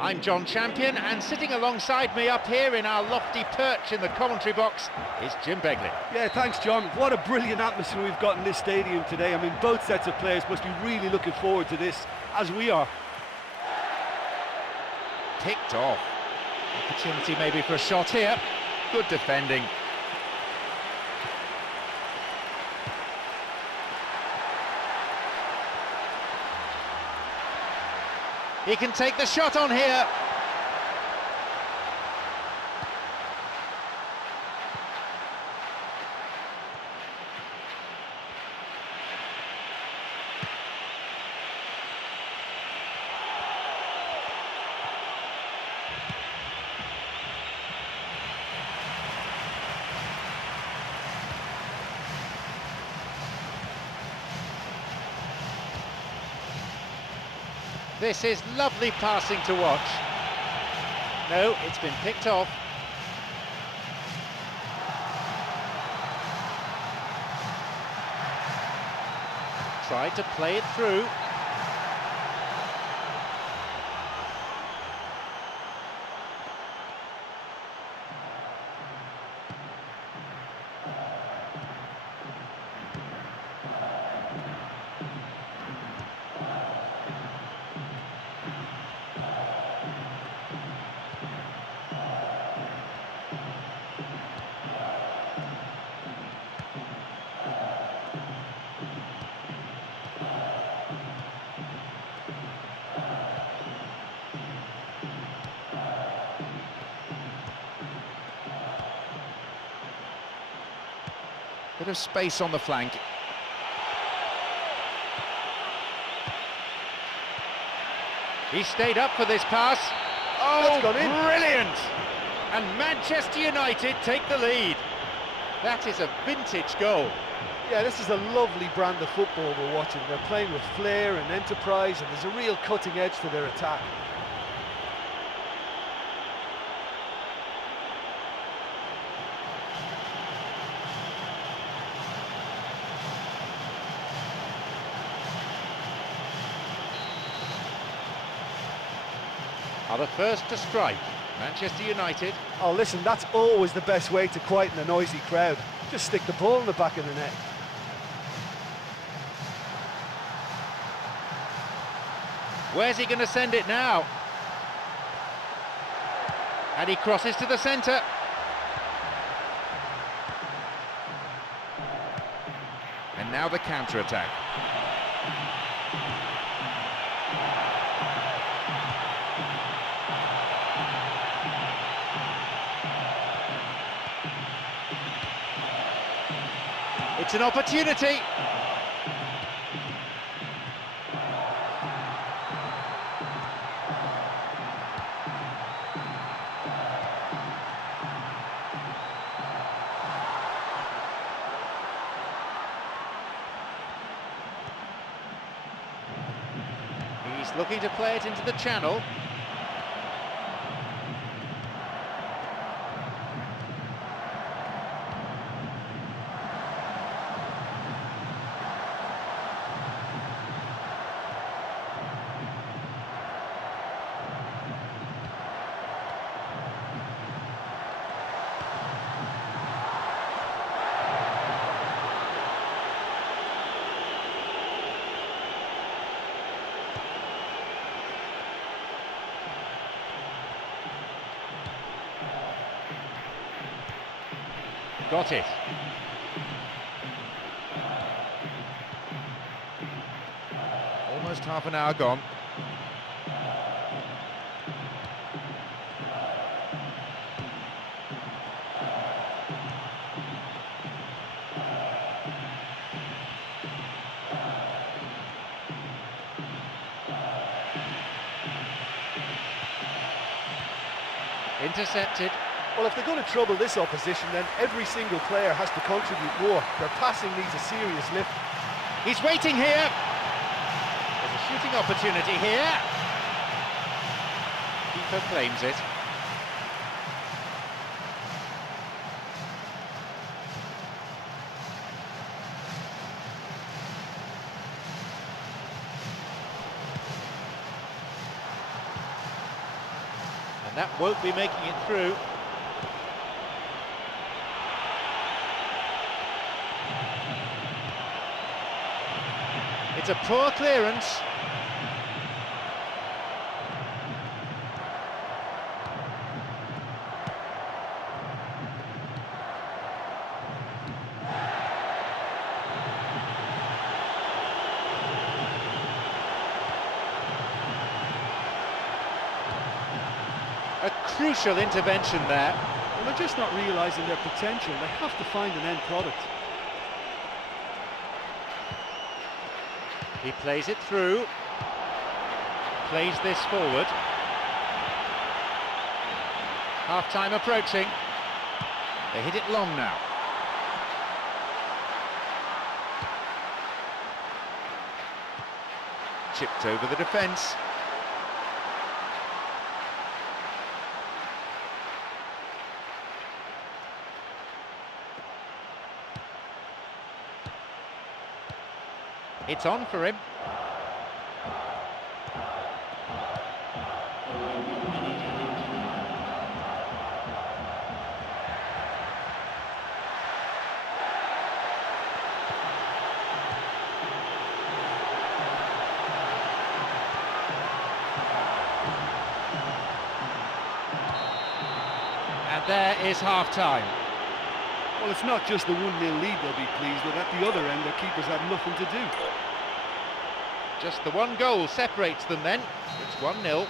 I'm John Champion, and sitting alongside me up here in our lofty perch in the commentary box is Jim Begley. Yeah, thanks, John. What a brilliant atmosphere we've got in this stadium today. I mean, both sets of players must be really looking forward to this, as we are. Picked off. Opportunity maybe for a shot here. Good defending. He can take the shot on here. This is lovely passing to watch. No, it's been picked off. Tried to play it through. Bit of space on the flank. He stayed up for this pass. Oh, brilliant! And Manchester United take the lead. That is a vintage goal. Yeah, this is a lovely brand of football we're watching. They're playing with flair and enterprise, and there's a real cutting edge to their attack. Are the first to strike, Manchester United. Oh, listen, that's always the best way to quieten a noisy crowd. Just stick the ball in the back of the net. Where's he going to send it now? And he crosses to the centre. And now the counter-attack. It's an opportunity. He's looking to play it into the channel. Got it. Almost half an hour gone. Intercepted. Well, if they're going to trouble this opposition, then every single player has to contribute more. Their passing needs a serious lift. He's waiting here. There's a shooting opportunity here. Keeper claims it. And that won't be making it through. It's a poor clearance. A crucial intervention there. Well, they're just not realising their potential. They have to find an end product. He plays it through. Plays this forward. Half-time approaching. They hit it long now. Chipped over the defence. It's on for him. And there is half-time. Well, it's not just the 1-0 lead they'll be pleased with. At the other end, their keepers had nothing to do. Just the one goal separates them then. It's 1-0.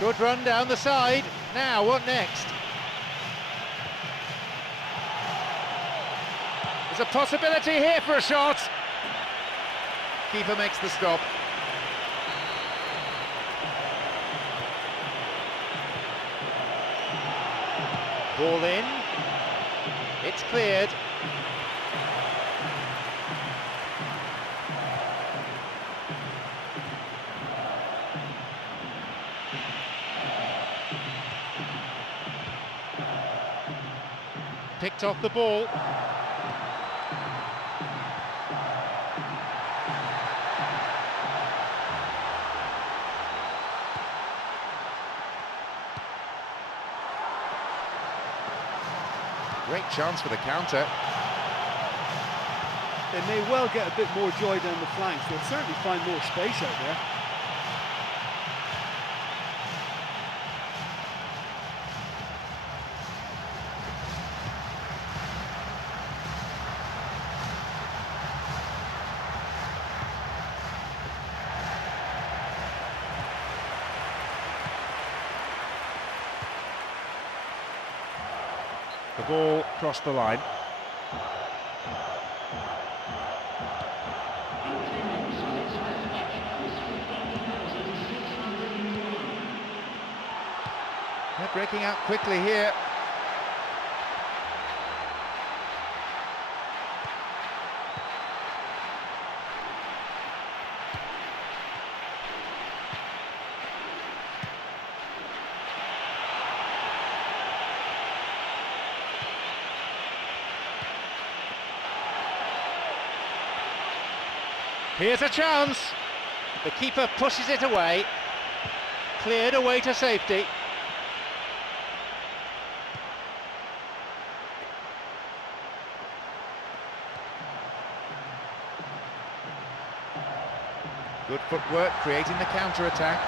Good run down the side. Now, what next? There's a possibility here for a shot. Keeper makes the stop. Ball in. It's cleared. Picked off the ball. Great chance for the counter. They may well get a bit more joy down the flanks. They'll certainly find more space out there. The ball crossed the line. They're breaking out quickly here. Here's a chance. The keeper pushes it away. Cleared away to safety. Good footwork, creating the counter-attack.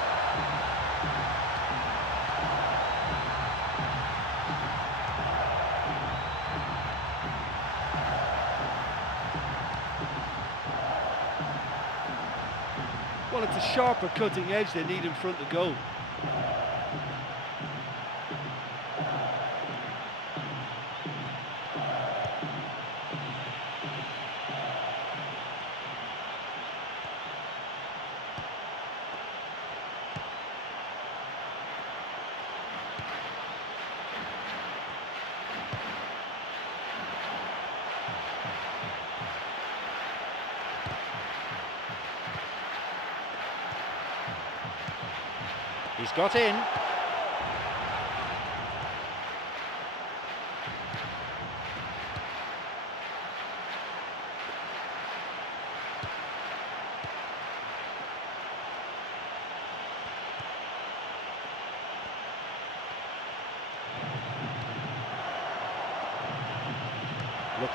Well, it's a sharper cutting edge they need in front of goal. He's got in.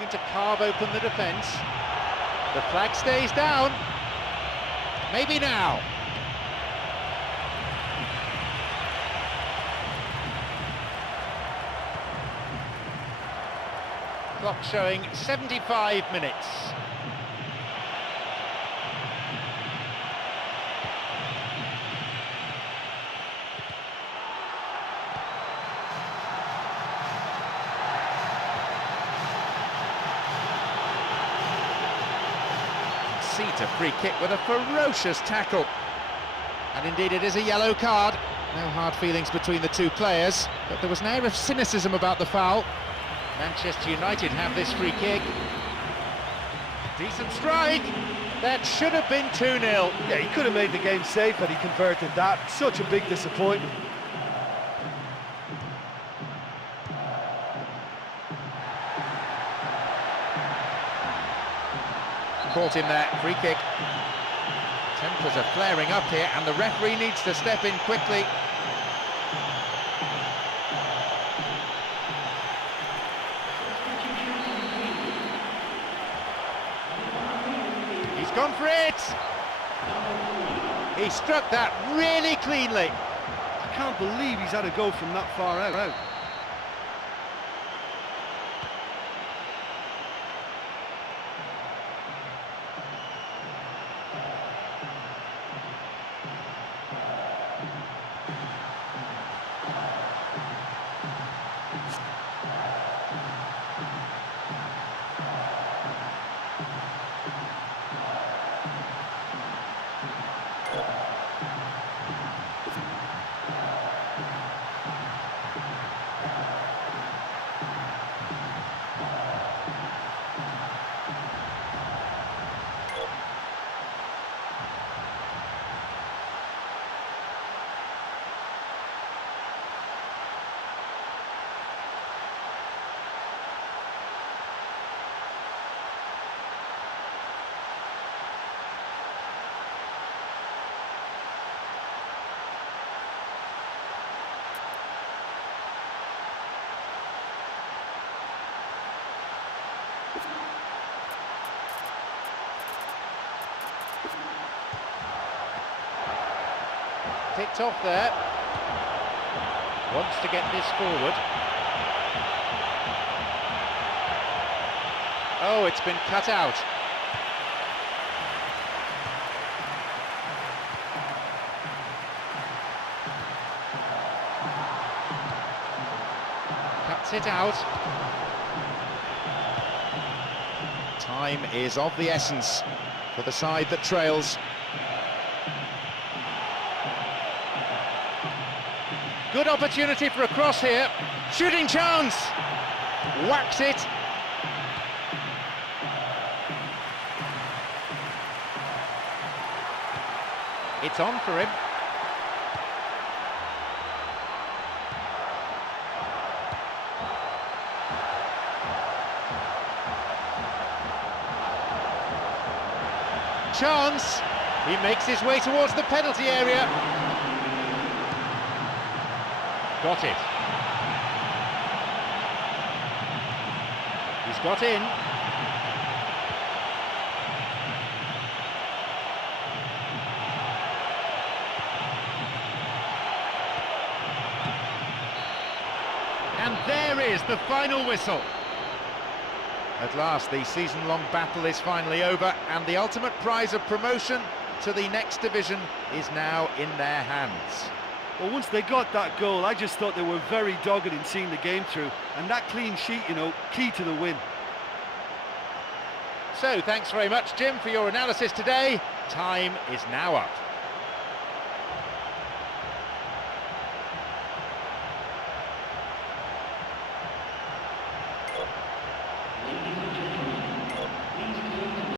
looking to carve open the defence. The flag stays down. Maybe now. Clock showing 75 minutes. A free kick with a ferocious tackle, and indeed it is a yellow card. No hard feelings between the two players, but there was an air of cynicism about the foul. Manchester United have this free kick. Decent strike. That should have been 2-0. Yeah, he could have made the game safe had he converted that. Such a big disappointment. Caught him there, free kick. Tempers are flaring up here, and the referee needs to step in quickly. He's gone for it! He struck that really cleanly. I can't believe he's had a go from that far out. Picked off there. Wants to get this forward. Oh, it's been cut out. Cuts it out. Time is of the essence for the side that trails. Good opportunity for a cross here. Shooting chance. Whacks it. It's on for him. Chance. He makes his way towards the penalty area. Got it. He's got in. And there is the final whistle. At last, the season-long battle is finally over, and the ultimate prize of promotion to the next division is now in their hands. Well, once they got that goal, I just thought they were very dogged in seeing the game through, and that clean sheet, you know, key to the win. So, thanks very much, Jim, for your analysis today. Time is now up.